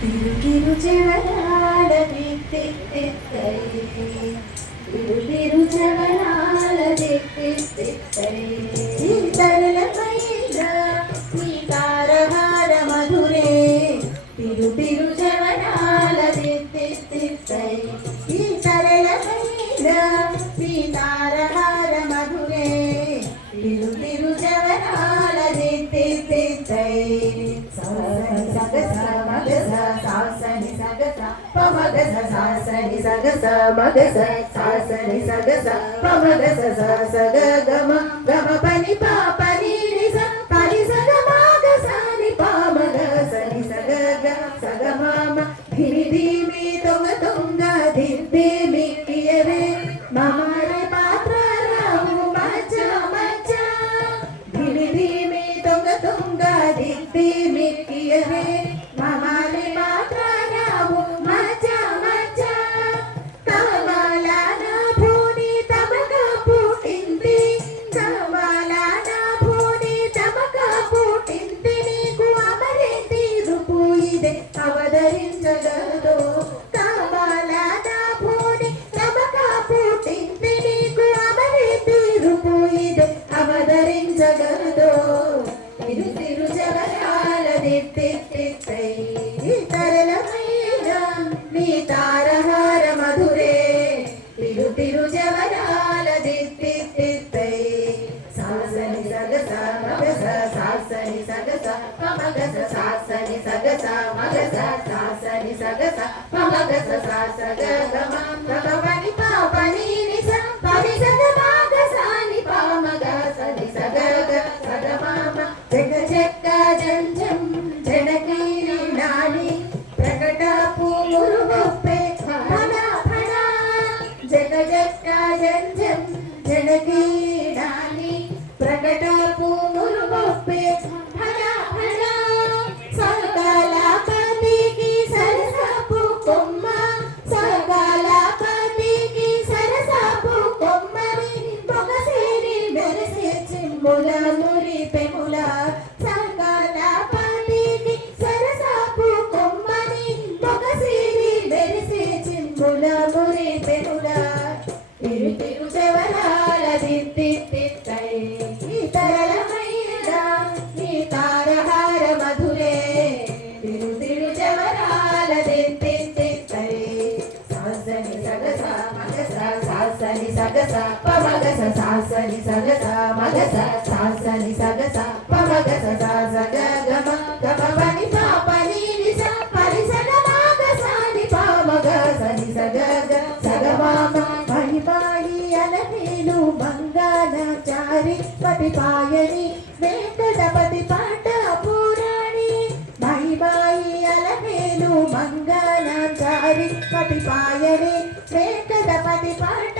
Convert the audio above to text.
తిరు తిరు చెవరాల దిత్తిత్తై తిరు తిరు చెవరాల దిత్తిత్తై తరలమైన నీ తారహార మధురే తిరు తిరు చెవరాల దిత్తిత్తై ఈ తరలమైన నీ తారహార మధురే తిరు తిరు చెవరాల దిత్తిత్తై సాసని సగస పమగస సాసని సగస మగస సాసని సగస పమగస సగ గమ గమ పని పాపని నిస పని సగ మగసని పమగసని సగ గ సగ మామ ధిమి ధిమి తొంగ తొంగ ధిద్ది మిక్కియరే మమరే పాత్ర రావు మచ్చ మచ్చ ధిమి ధిమి తొంగ తొంగ ధిద్ది మిక్కియరే మమరే పాత్ర రావు మచ్చ మచ్చ తమలాన భూని తమక పుట్టింది తమలాన భూని తమక పుట్టింది నీకు అమరింది రూపు ఇదే అవతరించగలదు తమలాన భూని తమక పుట్టింది నీకు అమరింది రూపు ఇదే అవతరించగలదు తిరు తిరు జవరాల దిత్తిత్తై తరలమైన నీ తారహార మధురే తిరు తిరు జవరాల దిత్తిత్తై సాసని సగస మగస సాసని సగస పమగస సాసని సగస మగస సాసని సగస పమగస సాసగ గమ గమని పాపని నిస పని సగ మగసాని పమగసని సగ గ సగ మామ జగ జగ జంజం జనకీరి నాని ప్రకట పూమురు గొప్పే ఫణ ఫణ జగ జగ జంజం జనకీరి నాని ప్రకట పూమురు గొప్పే ఫణ ఫణ సకల పతికి సరసపు కొమ్మ సకల పతికి సరసపు కొమ్మని పొగసిరి మెరిసే చిమ్ముల మురి పెముల సకల పతికి సరసపు కొమ్మని పొగసిరి మెరిసే చిమ్ముల మురి పెముల తిరు తిరు చెవరాల దిత్తిత్తై తరలమైన నీ తారహార మధురే తిరు తిరు చెవరాల దిత్తిత్తై సాసని సగస మగస సాసని సగస పమగస సాసని సగస మగస సాసని సగస పమగస సాసగ గమ గమ పని పాపని నిస పని సగ మగసాని పమగసని సగ గ సగ మామ మణి పాయి అలమేలు మంగళాచారి పతి పాయని వెంకటపతి పాట పురాణి మహిబాయి అలమేలు మంగళాచారి పతి పాయని వెంకటపతి పాట